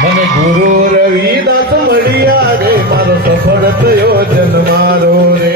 મને ગુરુ રવિદાસ મળ્યા રે મારો સફળ થયો જન્મારો રે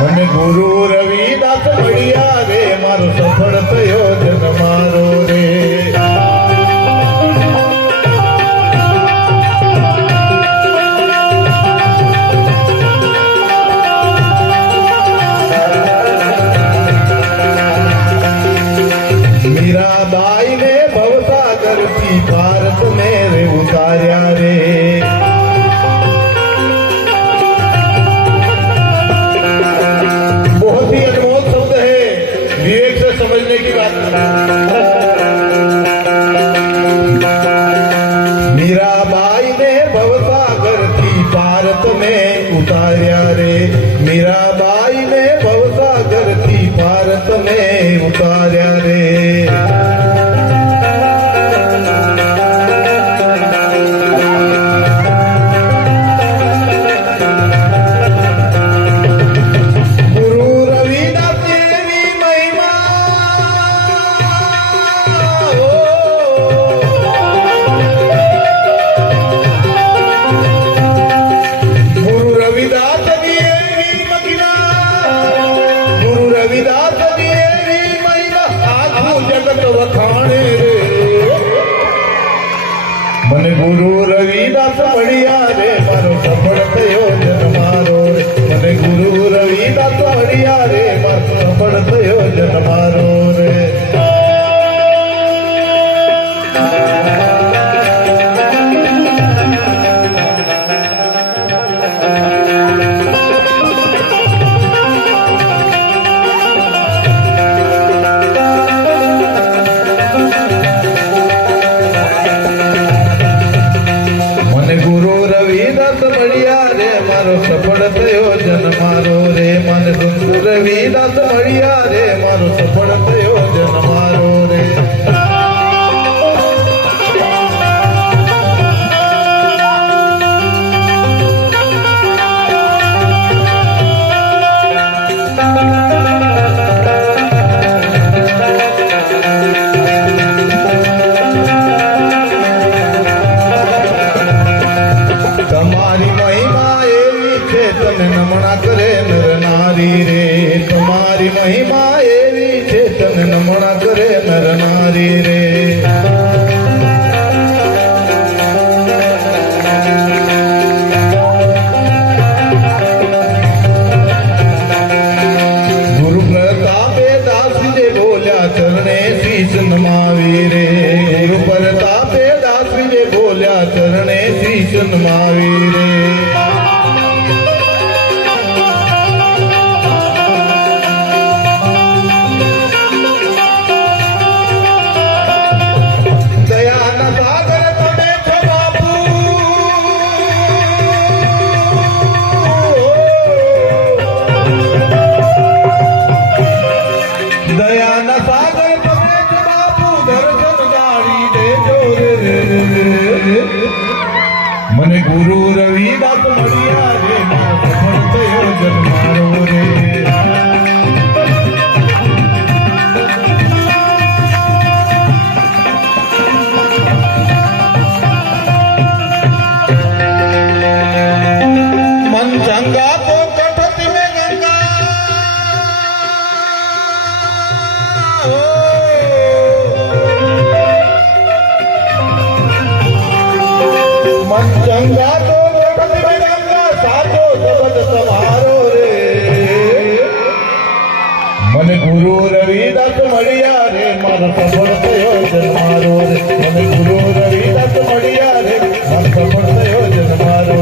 મને ગુરુ રવિદાસ મળ્યા રે મારો સફળ થયો જન્મારો રે મીરાબાઈ ને ભવસાગર થી ભારત ને રે ઉતાર્યા રે समझने की बात मीराबाई ने भवसागर थी भारत में उतार्या रे मीराबाई ने भवसागर थी भारत में उतार्या रे મને ગુરુ રવિદાસ મળ્યા રે મારો સફળ થયો જન્મારો મને ગુરુ રવિદાસ મળ્યા રે મારો સફળ થયો જન્મારો રે સફળ થયો જન્મારો રે મને ગુરુ રવિદાસ મળ્યા રે મારો સફળ થયો જન્મારો રે તમારી મહિમા તને નમણા કરે નર નારી રે તમારી મહિમા એવી છે તને નમણા કરે નર નારી રે ગુરુ પ્રતાપે દાસજી બોલ્યા ચરણે શીશ નમાવી રે ગુરુ પ્રતાપે દાસજી બોલ્યા ચરણે શીશ નમાવી રે મને ગુરુ રવિદાસ મળ્યા રે મારો સફળ થયો જન્મારો રે મન ચંગા તો કઠત મેં ગંગા મન ચંગા તો જગત મેં ગંગા સાચો જગત તમારો રે મને ગુરુ રવિદાસ મળ્યા રે મારો સફળ થયો જન્મારો રે મને ગુરુ રવિદાસ મળ્યા રે મારો સફળ થયો જન્મારો